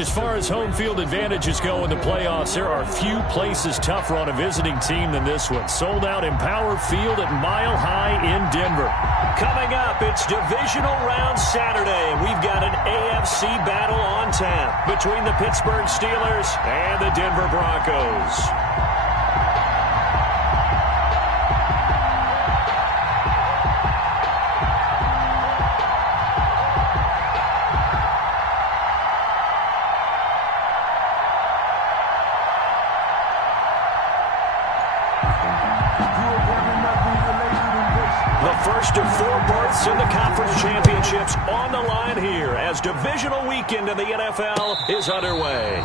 As far as home field advantages go in the playoffs, there are few places tougher on a visiting team than this one. Sold out Empower Field at Mile High in Denver. Coming up, it's divisional round Saturday, and we've got an AFC battle on tap between the Pittsburgh Steelers and the Denver Broncos. First of 4 berths in the conference championships on the line here as divisional weekend in the NFL is underway.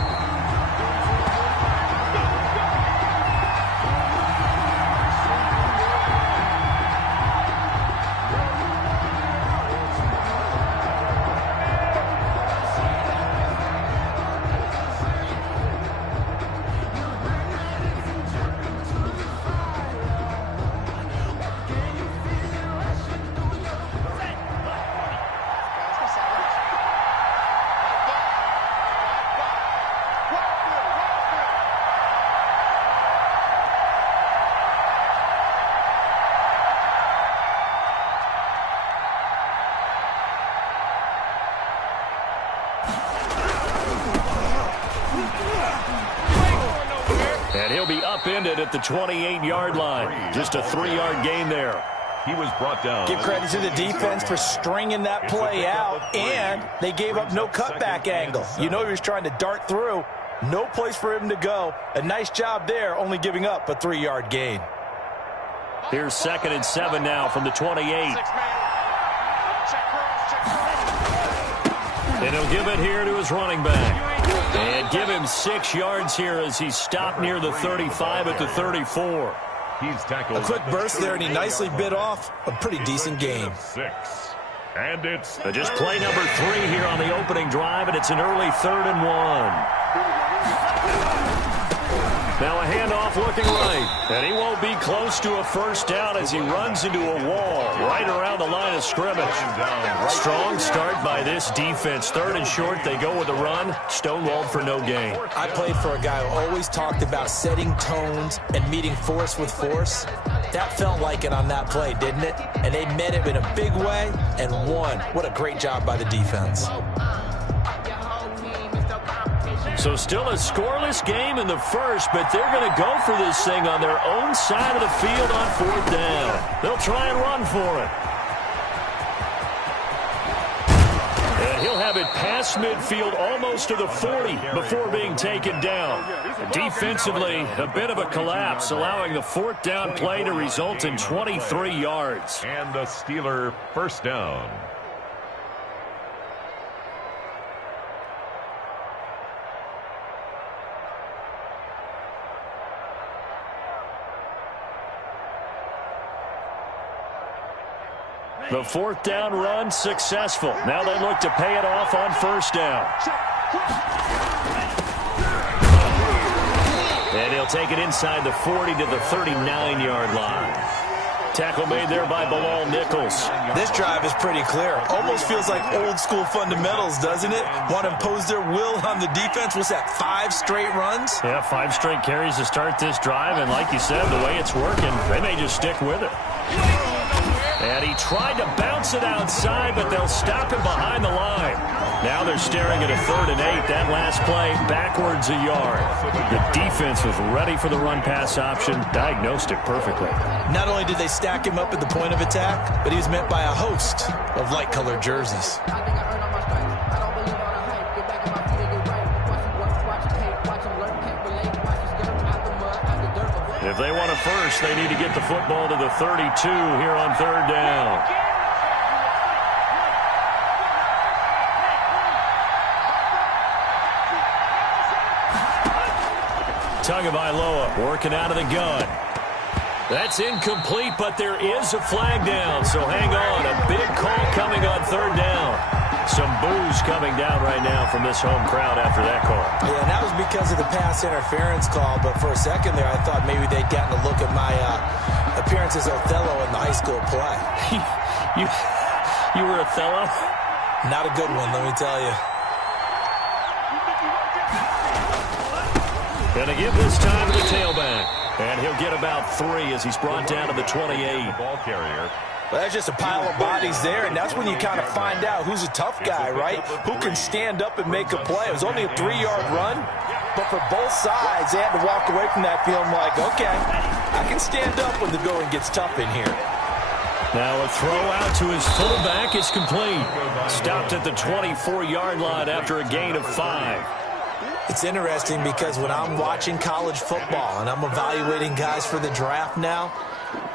And he'll be upended at the 28-yard line. Just a 3-yard gain there. He was brought down. Give credit to the defense for stringing that play out, and they gave up no cutback angle. You know he was trying to dart through. No place for him to go. A nice job there, only giving up a 3-yard gain. Here's 2nd and 7 now from the 28. And he'll give it here to his running back. And give him 6 yards here as he's stopped near the 35 at the 34. He's tackled. A quick burst there, and he nicely bit off a pretty decent gain. 6. And it's just play number 3 here on the opening drive, and it's an early 3rd and 1. Now a handoff looking right, and he won't be close to a first down as he runs into a wall right around the line of scrimmage. Strong start by this defense. 3rd and short, they go with a run, stonewalled for no gain. I played for a guy who always talked about setting tones and meeting force with force. That felt like it on that play, didn't it? And they met it in a big way and won. What a great job by the defense. So still a scoreless game in the first, but they're going to go for this thing on their own side of the field on 4th down. They'll try and run for it. And he'll have it past midfield almost to the 40 before being taken down. Defensively, a bit of a collapse, allowing the 4th down play to result in 23 yards. And the Steeler first down. The 4th down run successful. Now they look to pay it off on 1st down. And he'll take it inside the 40 to the 39-yard line. Tackle made there by Bilal Nichols. This drive is pretty clear. Almost feels like old school fundamentals, doesn't it? Want to impose their will on the defense. What's that, 5 straight runs? Yeah, 5 straight carries to start this drive. And like you said, the way it's working, they may just stick with it. And he tried to bounce it outside, but they'll stop him behind the line. Now they're staring at a 3rd and 8. That last play, backwards a yard. The defense was ready for the run-pass option, diagnosed it perfectly. Not only did they stack him up at the point of attack, but he was met by a host of light-colored jerseys. If they want a first, they need to get the football to the 32 here on 3rd down. Tagovailoa working out of the gun. That's incomplete, but there is a flag down, so hang on. A big call coming on 3rd down. Some boos coming down right now from this home crowd after that call. Yeah, and that was because of the pass interference call, but for a second there I thought maybe they'd gotten a look at my appearance as Othello in the high school play. You were Othello? Not a good one, let me tell you. Going to give this time to the tailback. And he'll get about 3 as he's brought down to the 28. Ball carrier. Well, that's just a pile of bodies there, and that's when you kind of find out who's a tough guy, right? Who can stand up and make a play. It was only a 3-yard run, but for both sides, they had to walk away from that feeling like, okay, I can stand up when the going gets tough in here. Now a throw out to his fullback is complete. Stopped at the 24-yard line after a gain of 5. It's interesting because when I'm watching college football and I'm evaluating guys for the draft now,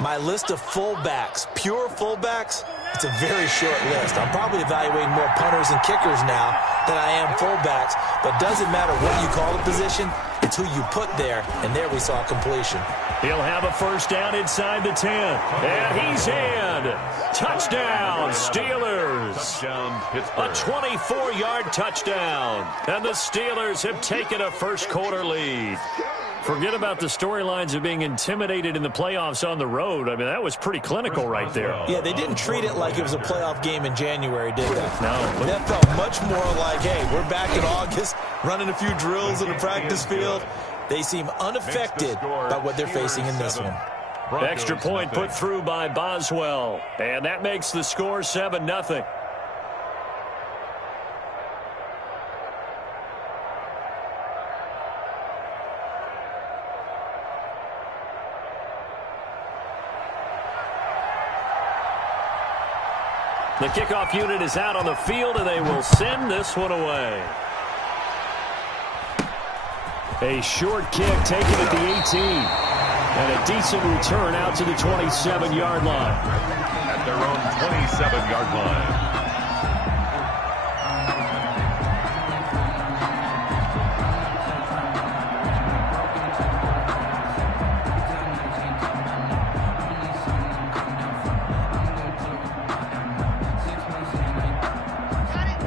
my list of fullbacks, pure fullbacks, it's a very short list. I'm probably evaluating more punters and kickers now than I am fullbacks, but doesn't matter what you call the position, it's who you put there, and there we saw completion. He'll have a first down inside the 10. And he's in. Touchdown, Steelers. Touchdown, Pittsburgh. A 24-yard touchdown. And the Steelers have taken a first-quarter lead. Forget about the storylines of being intimidated in the playoffs on the road. I mean, that was pretty clinical right there. Yeah, they didn't treat it like it was a playoff game in January, did they? No. That felt much more like, hey, we're back in August, running a few drills in the practice field. They seem unaffected by what they're facing in this one. Extra point put through by Boswell. And that makes the score 7-0. The kickoff unit is out on the field, and they will send this one away. A short kick taken at the 18. And a decent return out to the 27-yard line. At their own 27-yard line.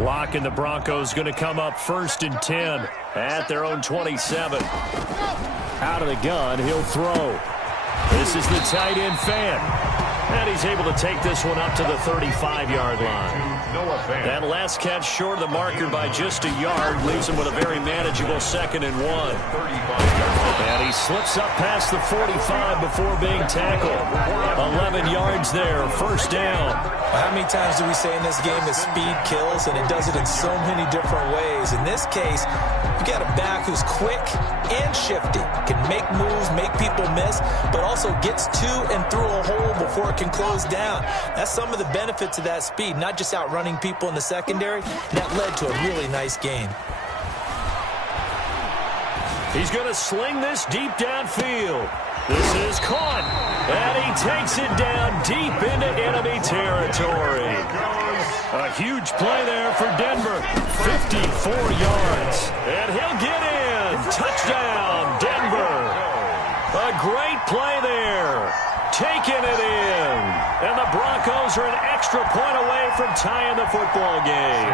Lock and the Broncos going to come up 1st and 10 at their own 27. Out of the gun, he'll throw. This is the tight end fan. And he's able to take this one up to the 35-yard line. That last catch short of the marker by just a yard leaves him with a very manageable 2nd and 1. And he slips up past the 45 before being tackled. 11 yards there, first down. How many times do we say in this game that speed kills, and it does it in so many different ways? In this case, you got a back who's quick and shifty, can make moves, make people miss, but also gets to and through a hole before it can close down. That's some of the benefits of that speed, not just outrunning people in the secondary. That led to a really nice gain. He's going to sling this deep downfield. This is caught, and he takes it down deep into enemy territory. A huge play there for Denver. 54 yards, and he'll get in. Touchdown, Denver. A great play there. Taking it in. And the Broncos are an extra point away from tying the football game.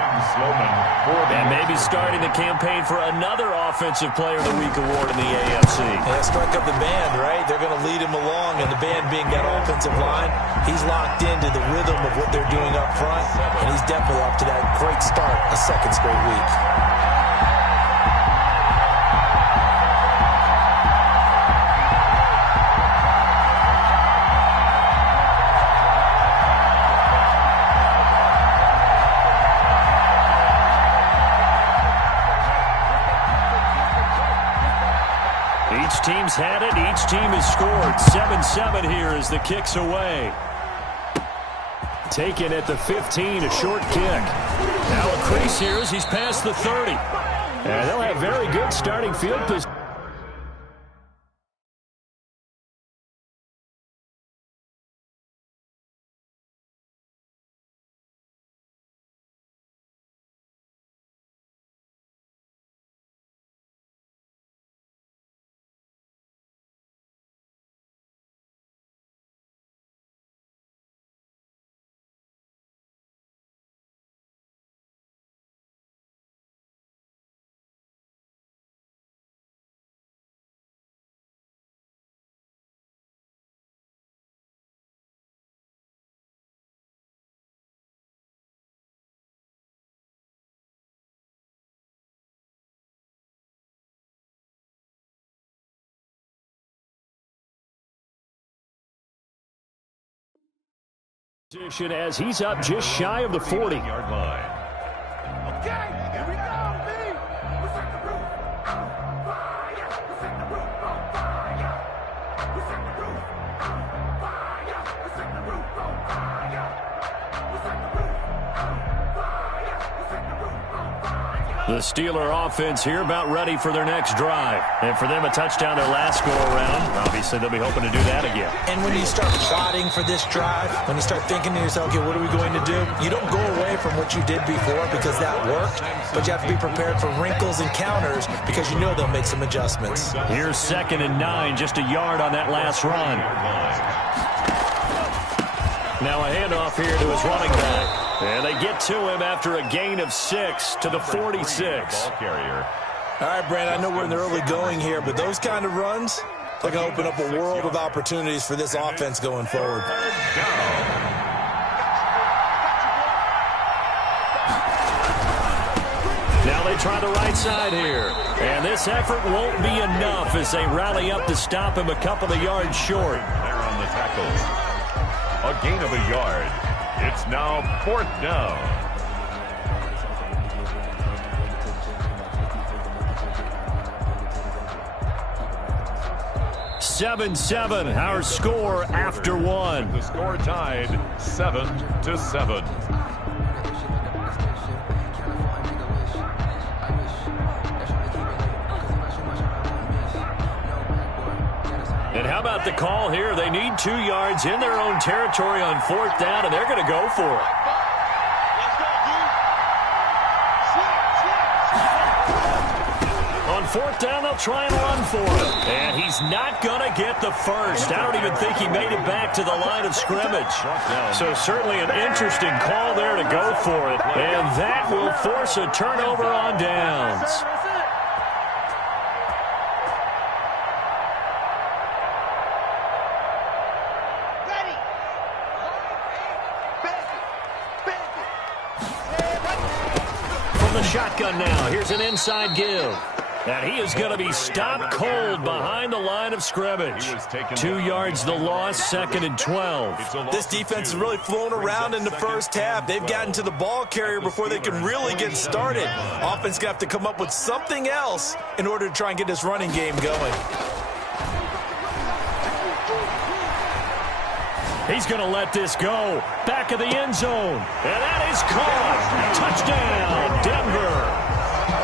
And maybe starting the campaign for another Offensive Player of the Week award in the AFC. Yeah, struck up the band, right? They're going to lead him along, and the band being that offensive line, he's locked into the rhythm of what they're doing up front, and he's definitely off to that great start, a 2nd straight week. Each team's had it. Each team has scored. 7-7 here as the kick's away. Taken at the 15, a short kick. Now a crease here as he's past the 30. And they'll have very good starting field position. Position as he's up just shy of the 40-yard line. Okay, here we go, baby. We set the roof on fire. We set the roof on fire. We set the roof on fire. We set the roof on fire. We set the roof on fire. We set the roof on fire. The Steeler offense here about ready for their next drive. And for them, a touchdown their last go-around. Obviously, they'll be hoping to do that again. And when you start plotting for this drive, when you start thinking to yourself, okay, what are we going to do? You don't go away from what you did before because that worked, but you have to be prepared for wrinkles and counters because you know they'll make some adjustments. Here's 2nd and 9, just a yard on that last run. Now a handoff here to his running back. And they get to him after a gain of 6 to the 46. Ball carrier. All right, Brandon, I know we're in the early going here, but those kind of runs, they're going to open up a world of opportunities for this offense going forward. Now they try the right side here. And this effort won't be enough as they rally up to stop him a couple of yards short. There on the tackle. A gain of a yard. It's now 4th down. Seven, our score after one. The score tied 7-7. And how about the call here? They need 2 yards in their own territory on 4th down, and they're going to go for it. On 4th down, they'll try and run for it. And he's not going to get the first. I don't even think he made it back to the line of scrimmage. So certainly an interesting call there to go for it. And that will force a turnover on downs. Shotgun now. Here's an inside give. And he is going to be stopped cold behind the line of scrimmage. 2 yards the loss, 2nd and 12. This defense has really flown around in the first half. They've gotten to the ball carrier before they can really get started. Offense going to have to come up with something else in order to try and get this running game going. He's going to let this go. Back of the end zone. And that is caught. Touchdown, Denver.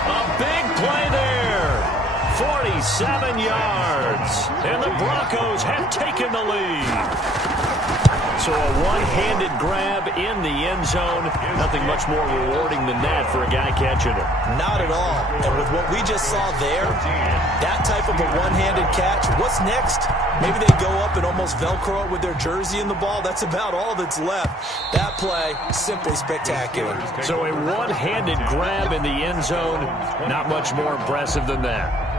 A big play there. 47 yards. And the Broncos have taken the lead. So a one-handed grab in the end zone. Nothing much more rewarding than that for a guy catching it. Not at all. And with what we just saw there, that type of a one-handed catch, what's next? Maybe they go up and almost Velcro it with their jersey in the ball. That's about all that's left. That play, simply spectacular. So a one-handed grab in the end zone, not much more impressive than that.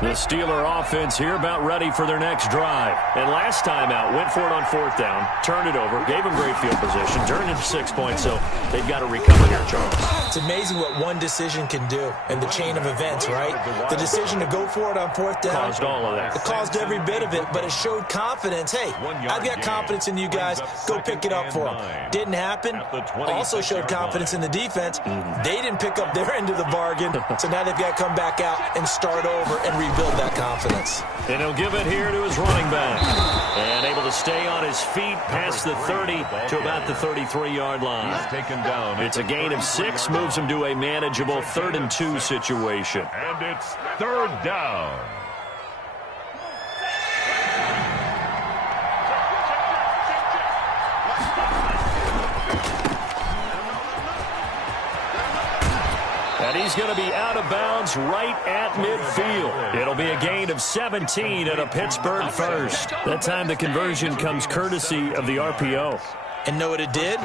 The Steeler offense here about ready for their next drive. And last time out, went for it on 4th down, turned it over, gave them great field position, turned it to 6 points, so they've got to recover here, Charles. It's amazing what one decision can do in the chain of events, right? The decision to go for it on 4th down. Caused all of that. It caused every bit of it, but it showed confidence. Hey, I've got confidence in you guys. Go pick it up for them. Didn't happen. Also showed confidence in the defense. They didn't pick up their end of the bargain, so now they've got to come back out and start over and rebuild that confidence. And he'll give it here to his running back. And able to stay on his feet past the 30 to about the 33-yard line. Taken down. It's a gain of 6, moves him to a manageable 3rd and 2 situation. And it's 3rd down. And he's going to be out of bounds right at midfield. It'll be a gain of 17 and a Pittsburgh first. That time the conversion comes courtesy of the RPO. And know what it did?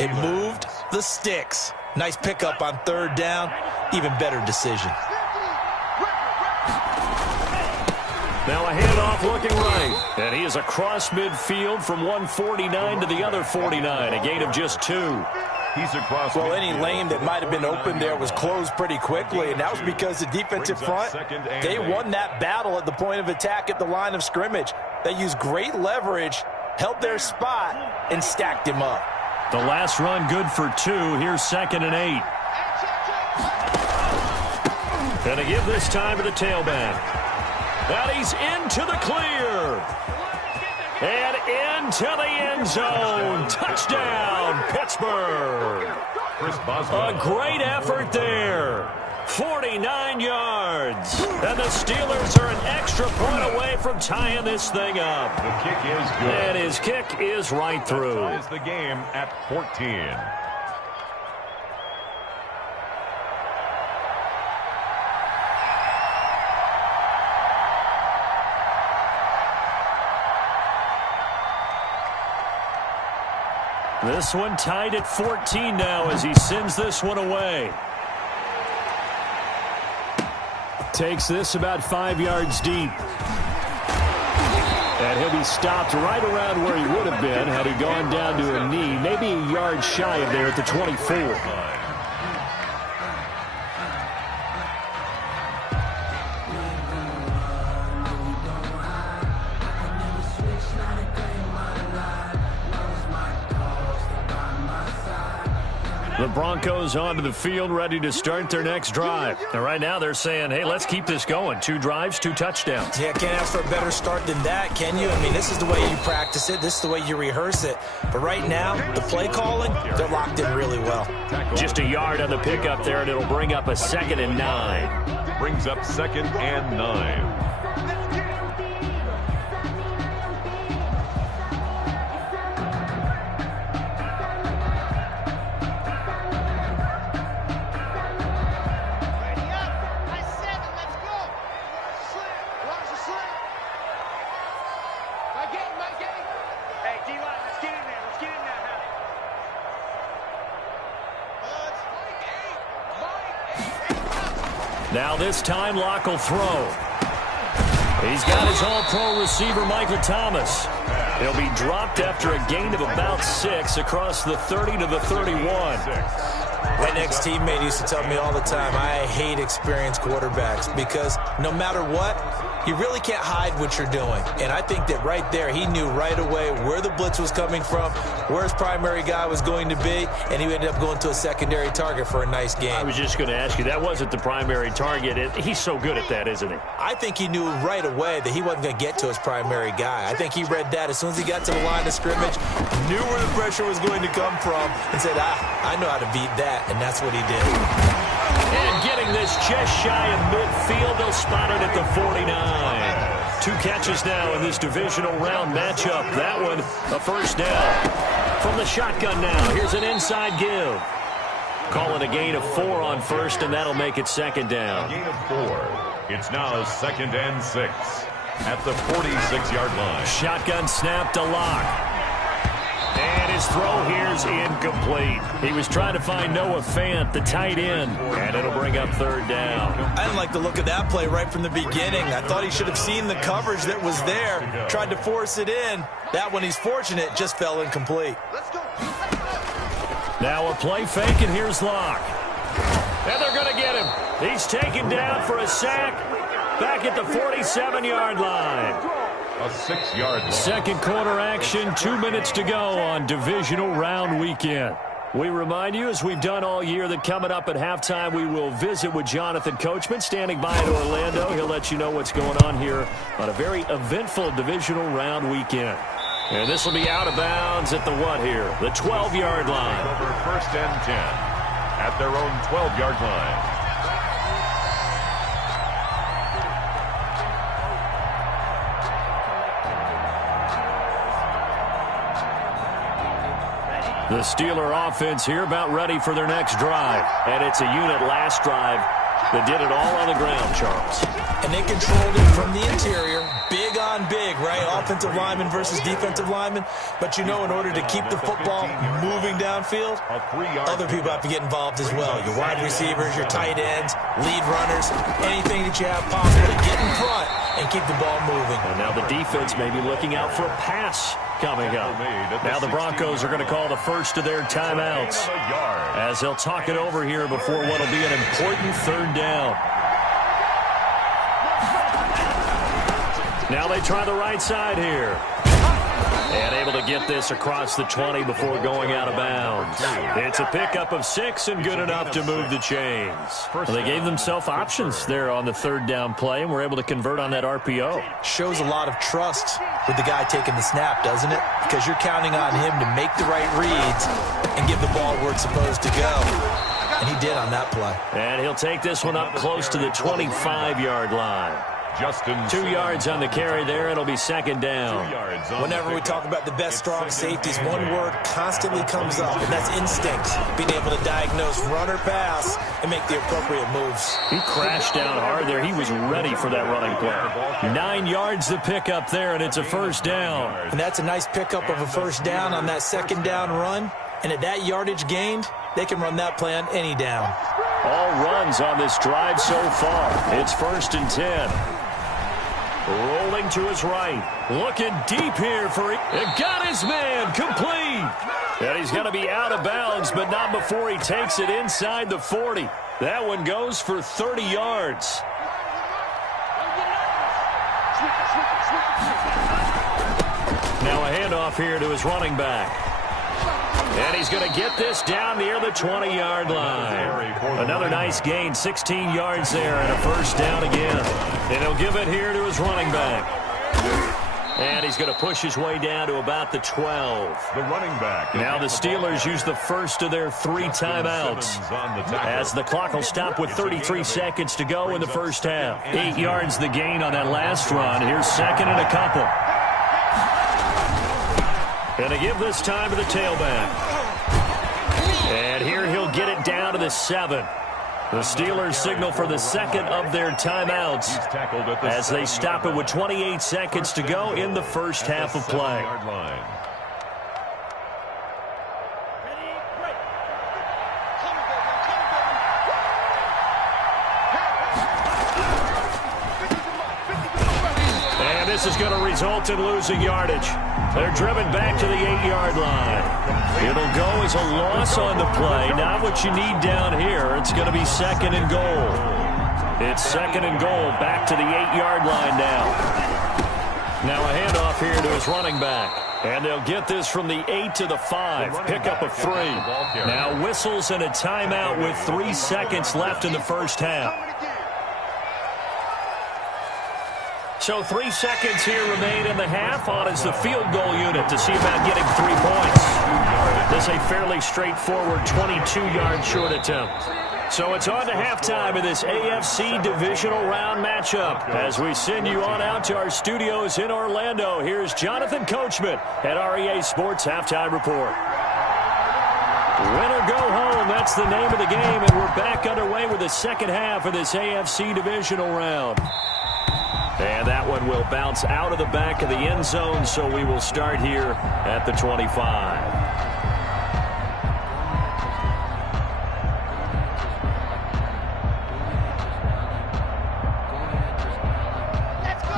It moved the sticks. Nice pickup on 3rd down. Even better decision. Now a handoff looking right. And he is across midfield from 149 to the other 49. A gain of just 2. He's across. Well, any lane that might have been open there was closed pretty quickly, and that was because the defensive front, they won that battle at the point of attack at the line of scrimmage. They used great leverage, held their spot, and stacked him up. The last run good for 2. Here's 2nd and 8. And to give this time to the tailback. And he's into the clear. And into the end zone. Touchdown, Pittsburgh. A great effort there. 49 yards. And the Steelers are an extra point away from tying this thing up. The kick is good. And his kick is right through. That ties the game at 14. This one tied at 14 now as he sends this one away. Takes this about 5 yards deep. And he'll be stopped right around where he would have been had he gone down to a knee, maybe a yard shy of there at the 24. The Broncos onto the field, ready to start their next drive. And right now they're saying, hey, let's keep this going. 2 drives, 2 touchdowns. Yeah, can't ask for a better start than that, can you? I mean, this is the way you practice it. This is the way you rehearse it. But right now, the play calling, they're locked in really well. Just a yard on the pickup there, and it'll bring up a 2nd and 9. Brings up 2nd and 9. Now this time, Locke will throw. He's got his all-pro receiver, Michael Thomas. He'll be dropped after a gain of about 6 across the 30 to the 31. My next teammate used to tell me all the time, I hate experienced quarterbacks because no matter what, you really can't hide what you're doing. And I think that right there, he knew right away where the blitz was coming from, where his primary guy was going to be, and he ended up going to a secondary target for a nice game. I was just going to ask you, that wasn't the primary target. He's so good at that, isn't he? I think he knew right away that he wasn't going to get to his primary guy. I think he read that as soon as he got to the line of scrimmage, knew where the pressure was going to come from, and said, I know how to beat that, and that's what he did. And getting this just shy of midfield, they'll spot it at the 49. 2 catches now in this divisional round matchup. That one, a first down. From the shotgun now, here's an inside give. Call it a gain of 4 on first, and that'll make it 2nd down. A gain of 4. It's now 2nd and 6 at the 46-yard line. Shotgun snap to Locke. And his throw here's incomplete. He was trying to find Noah Fant, the tight end, and it'll bring up 3rd down. I didn't like the look of that play right from the beginning. I thought he should have seen the coverage that was there, tried to force it in. That one, he's fortunate, just fell incomplete. Now a play fake, and here's Locke. And they're going to get him. He's taken down for a sack back at the 47-yard line. A 6-yard line. Second quarter action, 2 minutes to go on divisional round weekend. We remind you, as we've done all year, that coming up at halftime, we will visit with Jonathan Coachman, standing by in Orlando. He'll let you know what's going on here on a very eventful divisional round weekend. And this will be out of bounds at the what here? The 12-yard line. Over 1st and 10 at their own 12-yard line. The Steeler offense here about ready for their next drive. And it's a unit last drive that did it all on the ground, Charles. And they controlled it from the interior. Big on getting big, right? Offensive lineman versus defensive lineman. But you know, in order to keep the football moving downfield, other people have to get involved as well. Your wide receivers, your tight ends, lead runners, anything that you have possible to get in front and keep the ball moving. And now the defense may be looking out for a pass coming up. Now the Broncos are going to call the first of their timeouts as they'll talk it over here before what will be an important third down. Now they try the right side here. And able to get this across the 20 before going out of bounds. It's a pickup of 6 and good enough to move the chains. Well, they gave themselves options there on the third down play and were able to convert on that RPO. Shows a lot of trust with the guy taking the snap, doesn't it? Because you're counting on him to make the right reads and give the ball where it's supposed to go. And he did on that play. And he'll take this one up close to the 25-yard line. 2 yards on the carry there. It'll be second down. Whenever we talk about the best strong safeties, one word constantly comes up, and that's instinct. Being able to diagnose run or pass and make the appropriate moves. He crashed down hard there. He was ready for that running play. 9 yards the pickup there, and it's a first down. And that's a nice pickup of a first down on that second down run. And at that yardage gained, they can run that play on any down. All runs on this drive so far. It's 1st and 10. Rolling to his right. Looking deep here for it. Got his man. Complete. And he's going to be out of bounds, but not before he takes it inside the 40. That one goes for 30 yards. Now a handoff here to his running back. And he's going to get this down near the 20-yard line. Another nice gain, 16 yards there, and a first down again. And he'll give it here to his running back. And he's going to push his way down to about the 12. The running back. Now the Steelers use the first of their 3 timeouts as the clock will stop with 33 seconds to go in the first half. 8 yards the gain on that last run. Here's second and a couple. Going to give this time to the tailback. And here he'll get it down to the 7. The Steelers signal for the second of their timeouts as they stop it with 28 seconds to go in the first half of play. And this is going to result in losing yardage. They're driven back to the 8-yard line. It'll go as a loss on the play. Not what you need down here. It's going to be second and goal. It's second and goal back to the 8-yard line now. Now a handoff here to his running back. And they'll get this from the 8 to the 5. Pickup of 3. Now whistles and a timeout with 3 seconds left in the first half. So 3 seconds here remain in the half. On is the field goal unit to see about getting 3 points. This is a fairly straightforward 22-yard short attempt. So it's on to halftime of this AFC divisional round matchup. As we send you on out to our studios in Orlando, here's Jonathan Coachman at REA Sports Halftime Report. Win or go home, that's the name of the game, and we're back underway with the second half of this AFC divisional round. And that one will bounce out of the back of the end zone, so we will start here at the 25.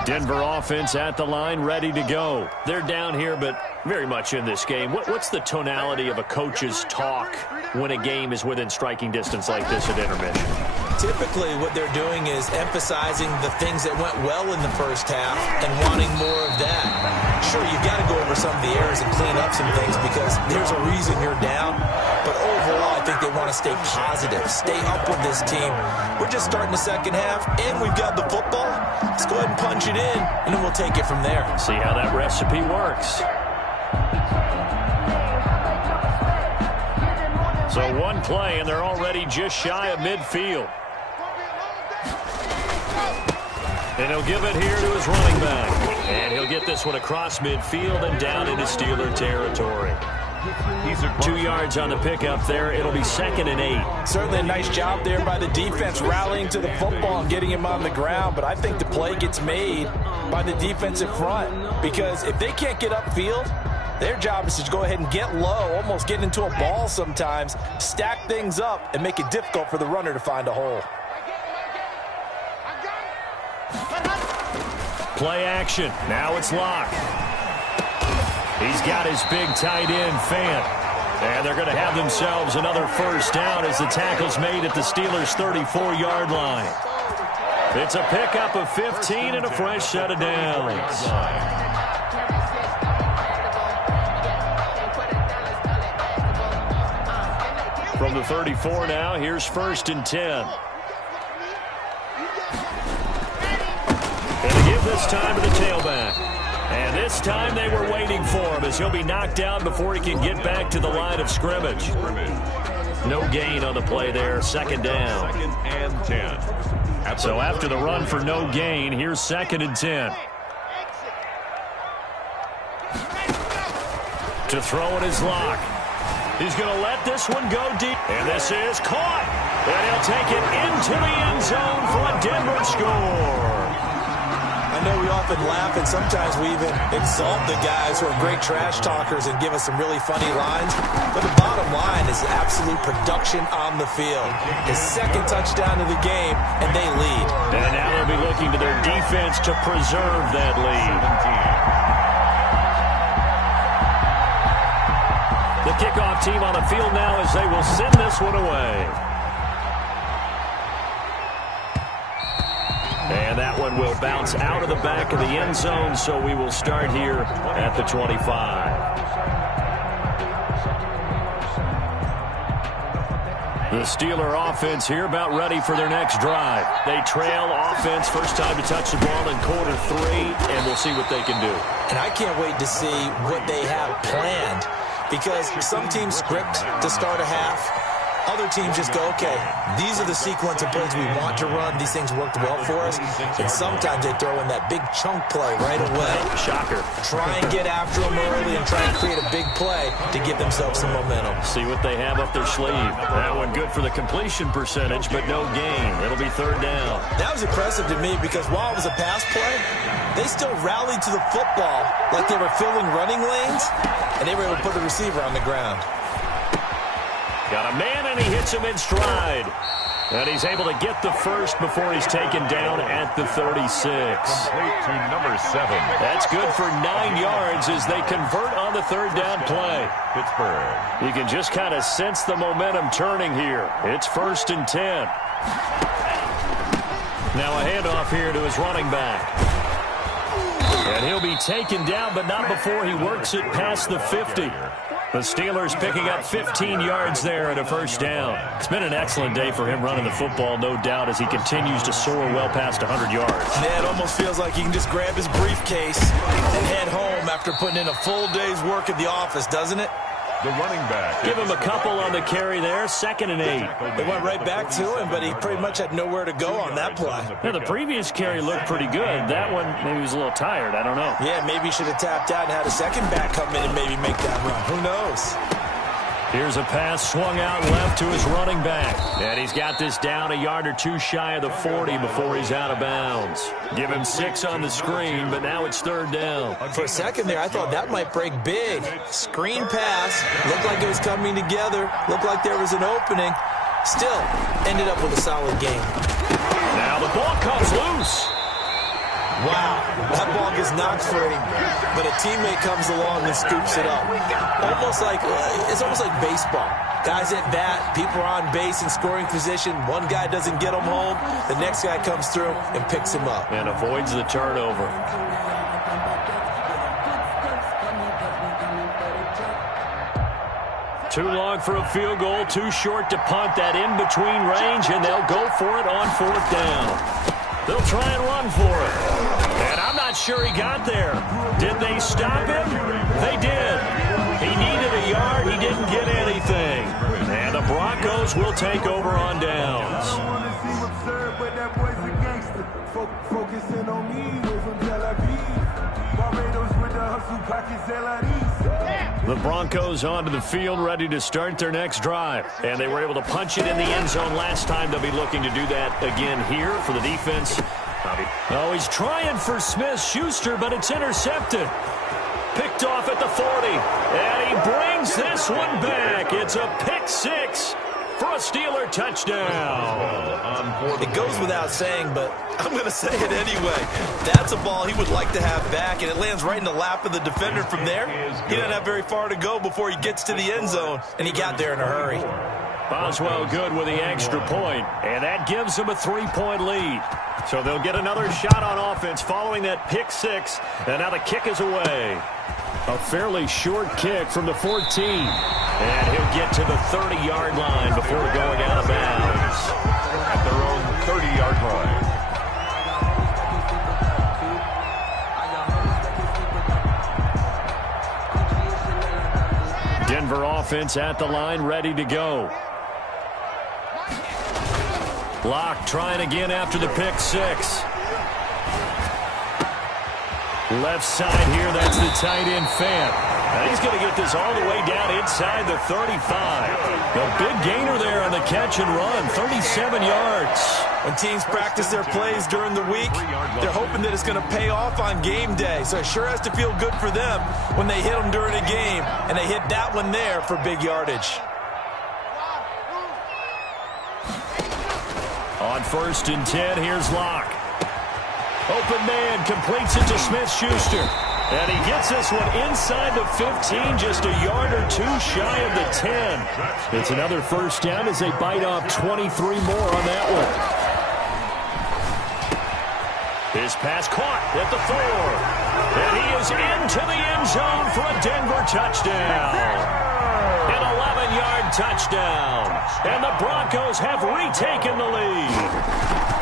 Denver offense at the line, ready to go. They're down here, but very much in this game. What's the tonality of a coach's talk when a game is within striking distance like this at intermission? Typically, what they're doing is emphasizing the things that went well in the first half and wanting more of that. Sure, you've got to go over some of the errors and clean up some things because there's a reason you're down. But overall, I think they want to stay positive, stay up with this team. We're just starting the second half, and we've got the football. Let's go ahead and punch it in, and then we'll take it from there. See how that recipe works. So one play, and they're already just shy of midfield. And he'll give it here to his running back. And he'll get this one across midfield and down into Steeler territory. 2 yards on the pickup there. It'll be second and 8. Certainly a nice job there by the defense rallying to the football and getting him on the ground. But I think the play gets made by the defensive front, because if they can't get upfield, their job is to go ahead and get low, almost get into a ball sometimes, stack things up, and make it difficult for the runner to find a hole. Play action. Now it's Locke. He's got his big tight end, Fant. And they're going to have themselves another first down as the tackle's made at the Steelers' 34-yard line. It's a pickup of 15 and a fresh set of downs. From the 34 now, here's 1st and 10. And to give this time to the tailback. And this time they were waiting for him as he'll be knocked down before he can get back to the line of scrimmage. No gain on the play there, 2nd down. 2nd and 10. So after the run for no gain, here's 2nd and 10. To throw it is Locke. He's going to let this one go deep. And this is caught. And he'll take it into the end zone for a Denver score. I know we often laugh, and sometimes we even exalt the guys who are great trash talkers and give us some really funny lines. But the bottom line is absolute production on the field. His 2nd touchdown of the game, and they lead. And now they'll be looking to their defense to preserve that lead. The kickoff team on the field now as they will send this one away. And that one will bounce out of the back of the end zone, so we will start here at the 25. The Steeler offense here about ready for their next drive. They trail offense, first time to touch the ball in quarter 3, and we'll see what they can do. And I can't wait to see what they have planned, because some teams script to start a half. Other teams just go, okay, these are the sequence of plays we want to run. These things worked well for us. And sometimes they throw in that big chunk play right away. Shocker. Try and get after them early and try and create a big play to give themselves some momentum. See what they have up their sleeve. That one good for the completion percentage, but no gain. It'll be 3rd down. That was impressive to me because while it was a pass play, they still rallied to the football like they were filling running lanes, and they were able to put the receiver on the ground. Got a man, and he hits him in stride. And he's able to get the first before he's taken down at the 36. Complete to number 7. That's good for 9 yards as they convert on the 3rd down play. Pittsburgh. You can just kind of sense the momentum turning here. It's 1st and 10. Now a handoff here to his running back. And he'll be taken down, but not before he works it past the 50. The Steelers picking up 15 yards there at a first down. It's been an excellent day for him running the football, no doubt, as he continues to soar well past 100 yards. Yeah, it almost feels like he can just grab his briefcase and head home after putting in a full day's work at the office, doesn't it? The running back. Give him a couple on the carry there, 2nd and 8. They went right back to him, but he pretty much had nowhere to go on that play. Yeah, the previous carry looked pretty good. That one, maybe he was a little tired. I don't know. Yeah, maybe he should have tapped out and had a second back come in and maybe make that run. Who knows? Here's a pass swung out left to his running back. And he's got this down a yard or 2 shy of the 40 before he's out of bounds. Give him 6 on the screen, but now it's 3rd down. For a second there, I thought that might break big. Screen pass. Looked like it was coming together. Looked like there was an opening. Still, ended up with a solid game. Now the ball comes loose. Wow, that ball gets knocked free, but a teammate comes along and scoops it up. It's almost like baseball. Guys at bat, people are on base in scoring position. One guy doesn't get them home. The next guy comes through and picks him up. And avoids the turnover. Too long for a field goal, too short to punt. That in-between range, and they'll go for it on 4th down. They'll try and run for it. And I'm not sure he got there. Did they stop him? They did. He needed a yard. He didn't get anything. And the Broncos will take over on downs. The Broncos onto the field, ready to start their next drive. And they were able to punch it in the end zone last time. They'll be looking to do that again here for the defense. Oh, he's trying for Smith-Schuster, but it's intercepted. Picked off at the 40, and he brings this one back. It's a pick six for a Steeler touchdown. It goes without saying, but I'm going to say it anyway. That's a ball he would like to have back, and it lands right in the lap of the defender from there. He doesn't have very far to go before he gets to the end zone, and he got there in a hurry. Boswell good with the extra point, and that gives them a 3-point lead. So they'll get another shot on offense following that pick six, and now the kick is away. A fairly short kick from the 14. And he'll get to the 30-yard line before going out of bounds. At their own 30-yard line. Denver offense at the line, ready to go. Locke trying again after the pick six. Left side here, that's the tight end Fant. Now he's going to get this all the way down inside the 35. A big gainer there on the catch and run, 37 yards. When teams practice their plays during the week, they're hoping that it's going to pay off on game day. So it sure has to feel good for them when they hit them during a game. And they hit that one there for big yardage. On 1st and 10, here's Locke. Open man, completes it to Smith-Schuster. And he gets this one inside the 15, just a yard or two shy of the 10. It's another first down as they bite off 23 more on that one. His pass caught at the 4. And he is into the end zone for a Denver touchdown. An 11-yard touchdown. And the Broncos have retaken the lead.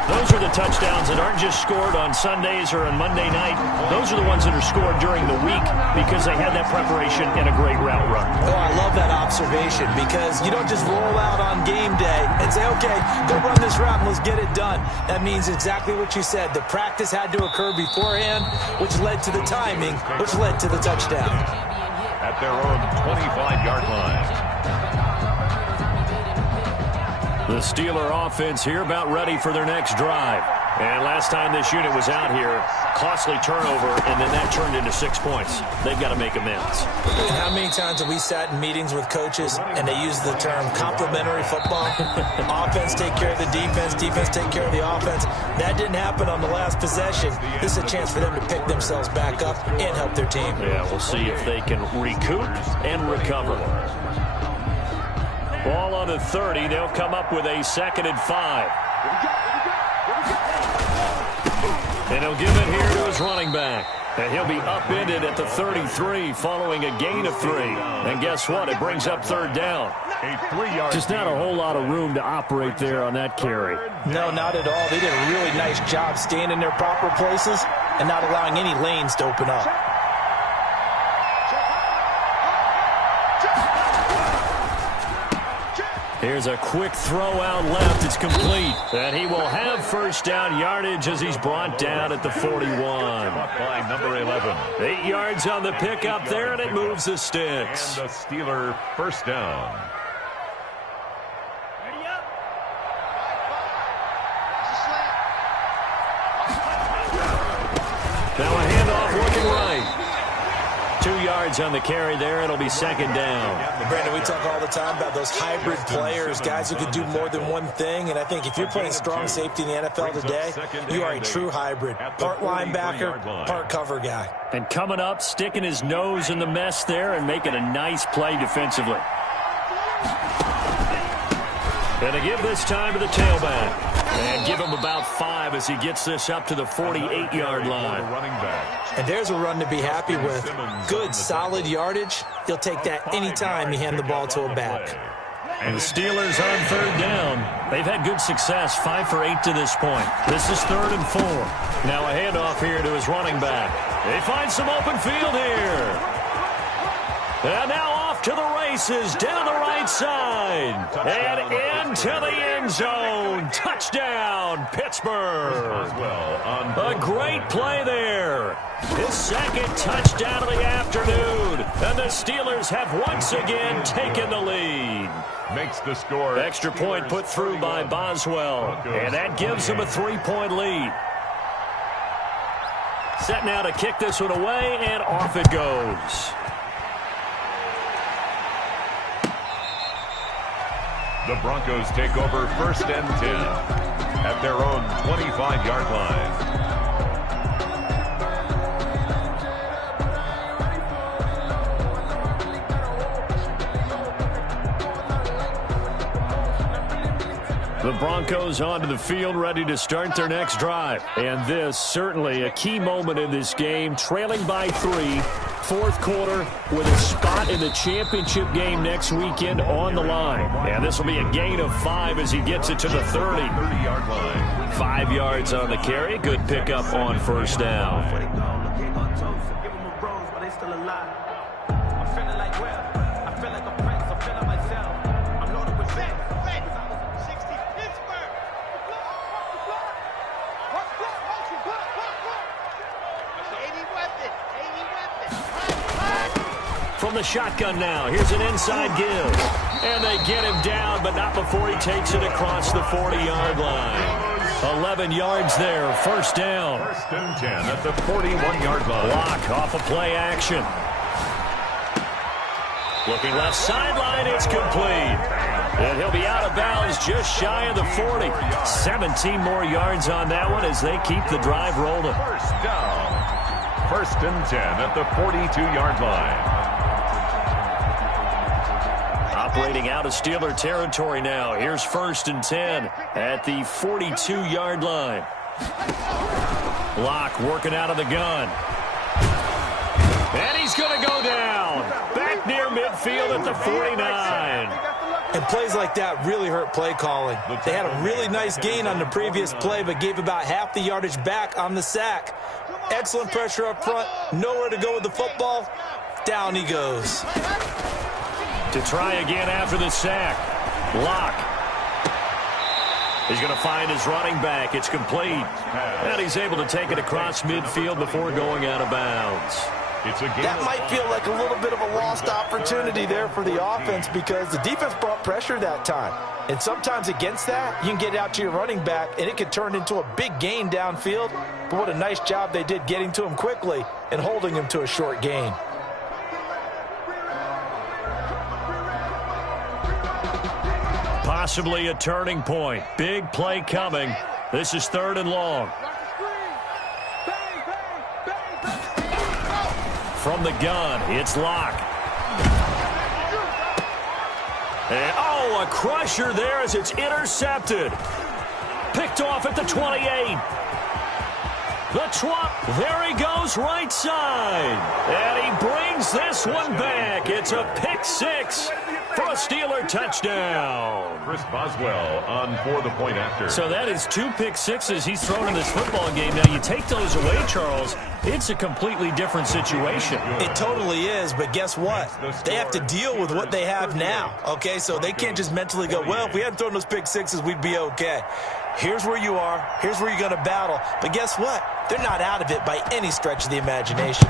Those are the touchdowns that aren't just scored on Sundays or on Monday night. Those are the ones that are scored during the week because they had that preparation and a great route run. Oh, I love that observation because you don't just roll out on game day and say, okay, go run this route and let's get it done. That means exactly what you said. The practice had to occur beforehand, which led to the timing, which led to the touchdown. At their own 25-yard line. The Steeler offense here about ready for their next drive. And last time this unit was out here, costly turnover, and then that turned into 6 points. They've got to make amends. And how many times have we sat in meetings with coaches and they use the term complementary football? Offense take care of the defense, defense take care of the offense. That didn't happen on the last possession. This is a chance for them to pick themselves back up and help their team. Yeah, we'll see if they can recoup and recover. Ball on the 30. They'll come up with a 2nd and 5. And he'll give it here to his running back. And he'll be upended at the 33 following a gain of 3. And guess what? It brings up 3rd down. Just not a whole lot of room to operate there on that carry. No, not at all. They did a really nice job staying in their proper places and not allowing any lanes to open up. Here's a quick throw out left. It's complete. And he will have 1st down yardage as he's brought down at the 41. By number 11. 8 yards on the pickup there, and it moves the sticks. And the Steeler 1st down. Now a handoff looking right. 2 yards on the carry there. It'll be 2nd down. Brandon, we talk all the time about those hybrid players, guys who can do more than one thing. And I think if you're playing strong safety in the NFL today, you are a true hybrid. Part linebacker, part cover guy. And coming up, sticking his nose in the mess there and making a nice play defensively. And to give this time to the tailback. And give him about 5 as he gets this up to the 48-yard line. And there's a run to be happy with. Good, solid yardage. He'll take that anytime you hand the ball to a back. And the Steelers on 3rd down. They've had good success, 5 for 8 to this point. This is 3rd and 4. Now a handoff here to his running back. They find some open field here. And now off to the races, down the right side. And into the end zone. Touchdown, Pittsburgh. A great play there. His 2nd touchdown of the afternoon. And the Steelers have once again taken the lead. Makes the score. Extra point put through by Boswell. And that gives them a 3-point lead. Set now to kick this one away, and off it goes. The Broncos take over 1st and 10 at their own 25-yard line. The Broncos onto the field, ready to start their next drive. And this, certainly a key moment in this game, trailing by 3, fourth quarter, with a spot in the championship game next weekend on the line. And this will be a gain of 5 as he gets it to the 30-yard line. 5 yards on the carry. Good pickup on first down. From the shotgun now, here's an inside give. And they get him down, but not before he takes it across the 40-yard line. 11 yards there, first down. 1st and 10 at the 41-yard line. Block off of play action. Looking left sideline, it's complete. And he'll be out of bounds just shy of the 40. 17 more yards on that one as they keep the drive rolling. First down. 1st and 10 at the 42-yard line. Operating out of Steeler territory now. Here's 1st and 10 at the 42-yard line. Block working out of the gun. And he's going to go down. Back near midfield at the 49. And plays like that really hurt play calling. They had a really nice gain on the previous play, but gave about half the yardage back on the sack. Excellent pressure up front. Nowhere to go with the football. Down he goes. To try again after the sack. Lock. He's going to find his running back. It's complete. And he's able to take it across midfield before going out of bounds. That might feel like a little bit of a lost opportunity there for the offense because the defense brought pressure that time. And sometimes against that, you can get out to your running back, and it could turn into a big gain downfield. But what a nice job they did getting to him quickly and holding him to a short gain. Possibly a turning point. Big play coming. This is 3rd and long. From the gun, it's Locke. And, a crusher there as it's intercepted. Picked off at the 28. There he goes right side. And he brings this one back. It's a pick 6 for a Steeler touchdown. Chris Boswell on for the point after. So that is 2 pick 6s he's thrown in this football game. Now you take those away, Charles, it's a completely different situation. It totally is, but guess what? They have to deal with what they have now. Okay, so they can't just mentally go, well, if we hadn't thrown those pick 6s, we'd be okay. Here's where you are. Here's where you're going to battle. But guess what? They're not out of it by any stretch of the imagination.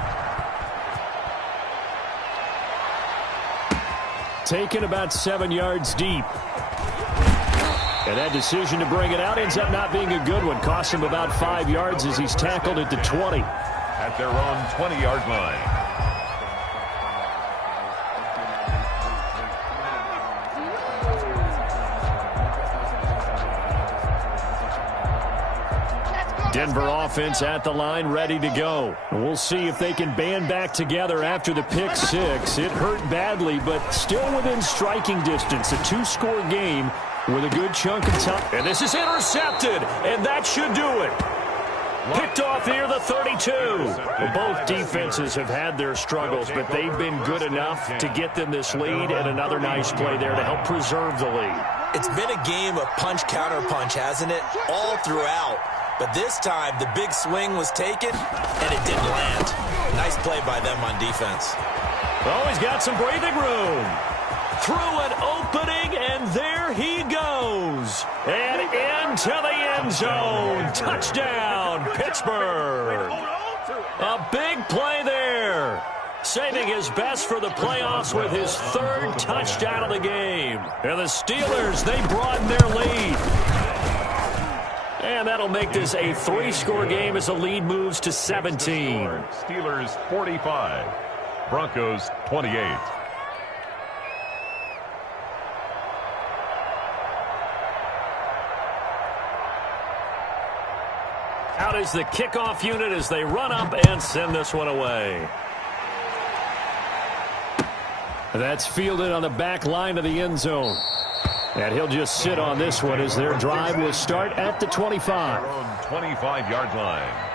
Taken about 7 yards deep. And that decision to bring it out ends up not being a good one. Cost him about 5 yards as he's tackled at the 20. At their own 20-yard line. Denver offense at the line, ready to go. We'll see if they can band back together after the pick 6. It hurt badly, but still within striking distance. A 2-score game with a good chunk of time. And this is intercepted, and that should do it. Picked off near the 32. Well, both defenses have had their struggles, but they've been good enough to get them this lead, and another nice play there to help preserve the lead. It's been a game of punch-counter-punch, hasn't it? All throughout. But this time, the big swing was taken, and it didn't land. Nice play by them on defense. Oh, he's got some breathing room. Through an opening, and there he goes. And into the end zone. Touchdown, Pittsburgh. A big play there. Saving his best for the playoffs with his 3rd touchdown of the game. And the Steelers, they broaden their lead. And that'll make this a 3-score game as the lead moves to 17. Steelers 45, Broncos 28. Out is the kickoff unit as they run up and send this one away. That's fielded on the back line of the end zone. And he'll just sit on this one as their drive will start at the 25. Their own 25-yard line.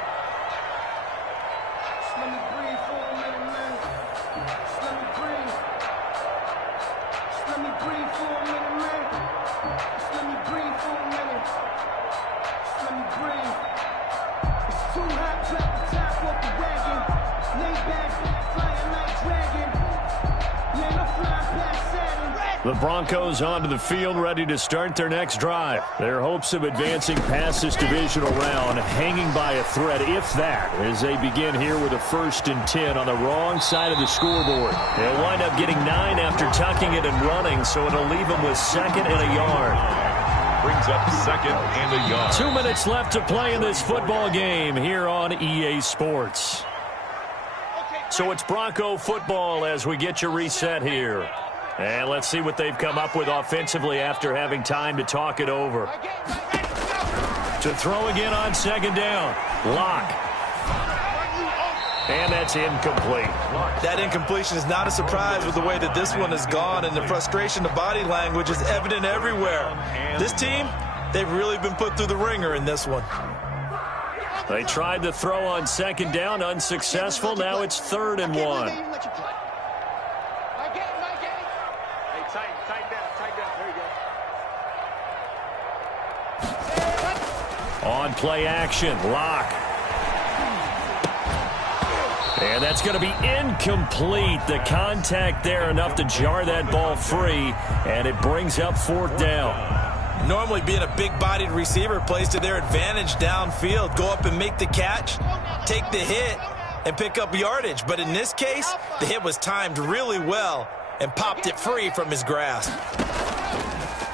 The Broncos onto the field, ready to start their next drive. Their hopes of advancing past this divisional round hanging by a thread, if that, as they begin here with a 1st and 10 on the wrong side of the scoreboard. They'll wind up getting 9 after tucking it and running, so it'll leave them with 2nd and a yard. Brings up 2nd and a yard. 2 minutes left to play in this football game here on EA Sports. So it's Bronco football as we get you reset here. And let's see what they've come up with offensively after having time to talk it over. To throw again on 2nd down. Lock. And that's incomplete. That incompletion is not a surprise with the way that this one has gone, and the frustration of body language is evident everywhere. This team, they've really been put through the ringer in this one. They tried to throw on 2nd down, unsuccessful. Now it's 3rd and 1. On play action, Lock. And that's going to be incomplete. The contact there enough to jar that ball free, and it brings up 4th down. Normally being a big-bodied receiver plays to their advantage downfield. Go up and make the catch, take the hit, and pick up yardage. But in this case, the hit was timed really well and popped it free from his grasp.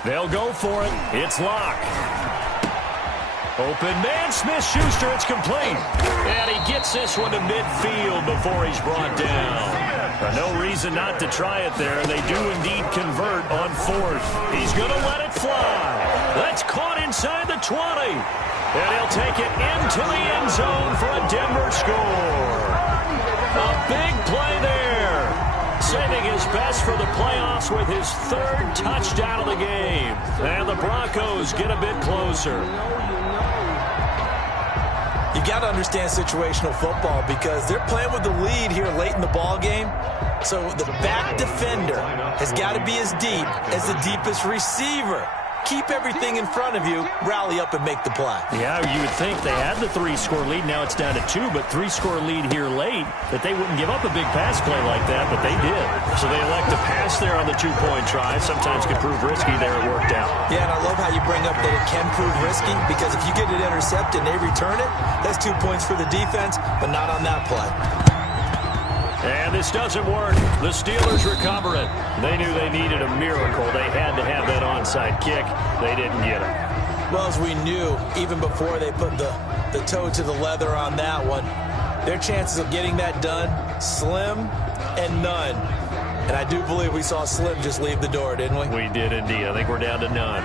They'll go for it. It's Lock. Open man, Smith-Schuster, it's complete. And he gets this one to midfield before he's brought down. No reason not to try it there, and they do indeed convert on 4th. He's going to let it fly. That's caught inside the 20. And he'll take it into the end zone for a Denver score. A big play there. Saving his best for the playoffs with his 3rd touchdown of the game. And the Broncos get a bit closer. You got to understand situational football because they're playing with the lead here late in the ball game. So the back defender has got to be as deep as the deepest receiver. Keep everything in front of you, rally up and make the play. Yeah, you would think they had the 3-score lead. Now it's down to 2, but 3-score lead here late, that they wouldn't give up a big pass play like that, but they did. So they elect to pass there on the 2-point try. Sometimes could prove risky there. It worked out. Yeah, and I love how you bring up that it can prove risky because if you get it intercepted and they return it, that's 2 points for the defense, but not on that play. And this doesn't work. The Steelers recover it. They knew they needed a miracle. They had to have that onside kick. They didn't get it. Well, as we knew, even before they put the toe to the leather on that one, their chances of getting that done, slim and none. And I do believe we saw Slim just leave the door, didn't we? We did indeed. I think we're down to none.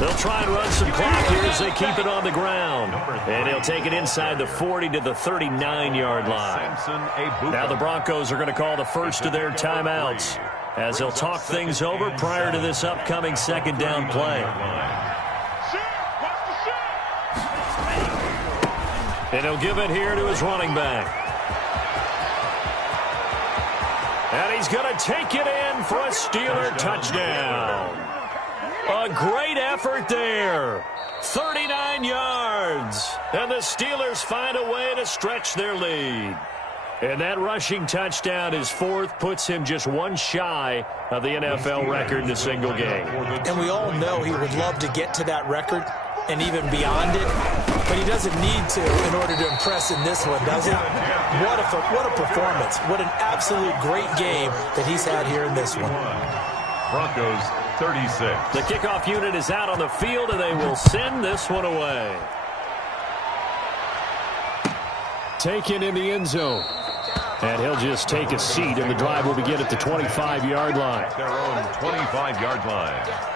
They'll try and run some clock here as they keep it on the ground. And he'll take it inside the 40 to the 39-yard line. Now the Broncos are going to call the first of their timeouts as they'll talk things over prior to this upcoming 2nd down play. And he'll give it here to his running back. And he's going to take it in for a Steeler touchdown. A great effort there. 39 yards. And the Steelers find a way to stretch their lead. And that rushing touchdown, his 4th, puts him just 1 shy of the NFL record in a single game. And we all know he would love to get to that record and even beyond it, but he doesn't need to in order to impress in this one, does he? What a performance. What an absolute great game that he's had here in this one. Broncos 36. The kickoff unit is out on the field, and they will send this one away. Taken in the end zone. And he'll just take a seat, and the drive will begin at the 25-yard line. Their own 25-yard line.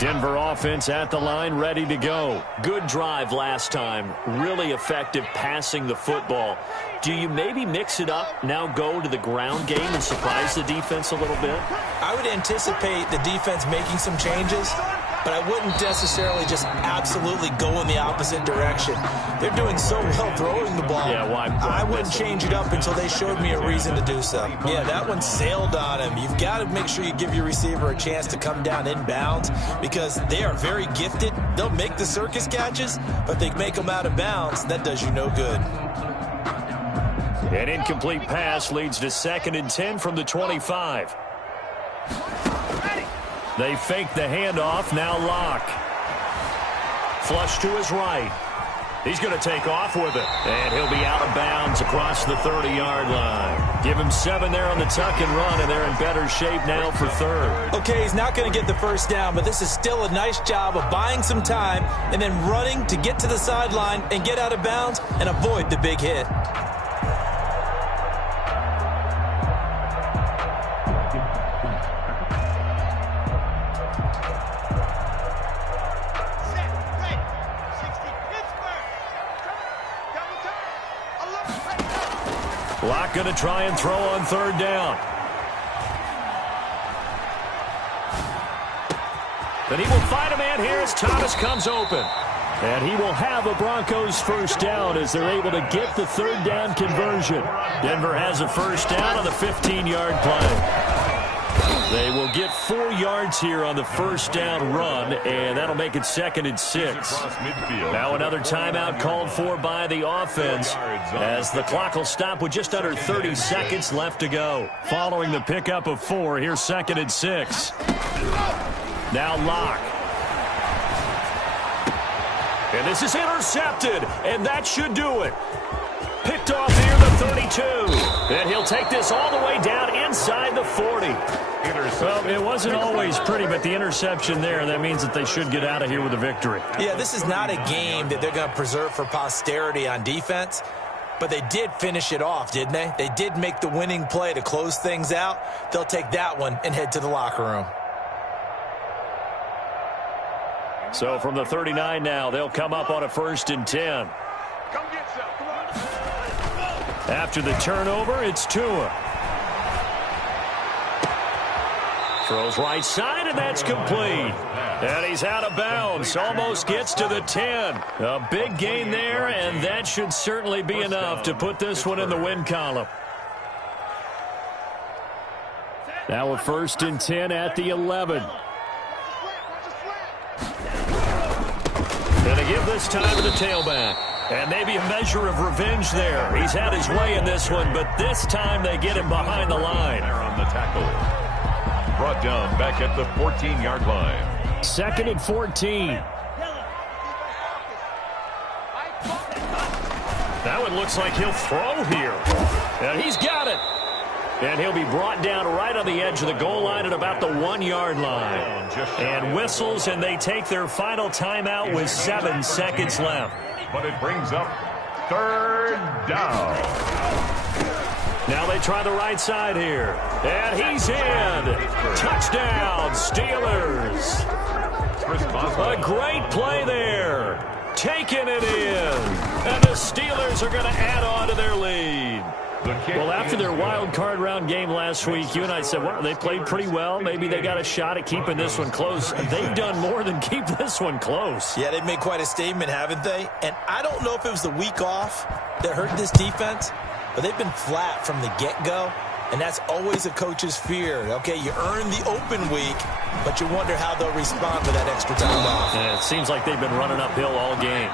Denver offense at the line, ready to go. Good drive last time. Really effective passing the football. Do you maybe mix it up, now go to the ground game and surprise the defense a little bit? I would anticipate the defense making some changes, but I wouldn't necessarily just absolutely go in the opposite direction. They're doing so well throwing the ball. Yeah, why I wouldn't change it up until they showed me a reason to do so. Yeah, that one sailed on him. You've got to make sure you give your receiver a chance to come down inbounds because they are very gifted. They'll make the circus catches, but they make them out of bounds. That does you no good. An incomplete pass leads to 2nd and 10 from the 25. They fake the handoff, now Locke. Flush to his right. He's going to take off with it. And he'll be out of bounds across the 30-yard line. Give him 7 there on the tuck and run, and they're in better shape now for 3rd. Okay, he's not going to get the first down, but this is still a nice job of buying some time and then running to get to the sideline and get out of bounds and avoid the big hit. Locke going to try and throw on 3rd down. But he will find a man here as Thomas comes open. And he will have a Broncos first down as they're able to get the 3rd down conversion. Denver has a first down on the 15-yard play. They will get 4 yards here on the first down run, and that'll make it 2nd and 6. Now another timeout called for by the offense as the clock will stop with just under 30 seconds left to go. Following the pickup of 4, here's 2nd and 6. Now Locke. And this is intercepted, and that should do it. Picked off near the 32. And he'll take this all the way down inside the 40. Well, it wasn't always pretty, but the interception there, that means that they should get out of here with a victory. Yeah, this is not a game that they're going to preserve for posterity on defense, but they did finish it off, didn't they? They did make the winning play to close things out. They'll take that one and head to the locker room. So from the 39 now, they'll come up on a 1st and 10. After the turnover, it's Tua. Throws right side, and that's complete. And he's out of bounds. Almost gets to the 10. A big gain there, and that should certainly be enough to put this one in the win column. Now a 1st and 10 at the 11. Going to give this time to the tailback. And maybe a measure of revenge there. He's had his way in this one, but this time they get him behind the line. On the tackle. Brought down back at the 14-yard line. 2nd and 14. That one looks like he'll throw here. And he's got it. And he'll be brought down right on the edge of the goal line at about the 1-yard line. And whistles, and they take their final timeout with 7 seconds left. But it brings up 3rd down. Now they try the right side here. And he's in. Touchdown, Steelers. A great play there. Taking it in. And the Steelers are going to add on to their lead. Well, after their wild card round game last week, you and I said, well, they played pretty well. Maybe they got a shot at keeping this one close. They've done more than keep this one close. Yeah, they've made quite a statement, haven't they? And I don't know if it was the week off that hurt this defense, but they've been flat from the get-go, and that's always a coach's fear. Okay, you earn the open week, but you wonder how they'll respond with that extra time off. And it seems like they've been running uphill all game.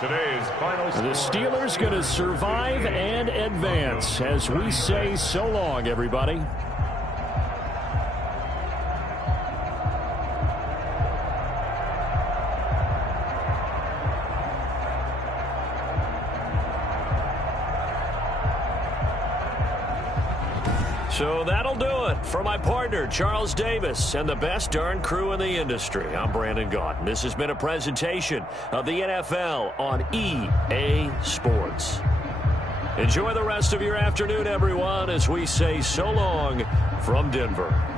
Today's final score. The Steelers going to survive and advance as we say so long, everybody. So that'll do it for my partner, Charles Davis, and the best darn crew in the industry. I'm Brandon Gaudin. This has been a presentation of the NFL on EA Sports. Enjoy the rest of your afternoon, everyone, as we say so long from Denver.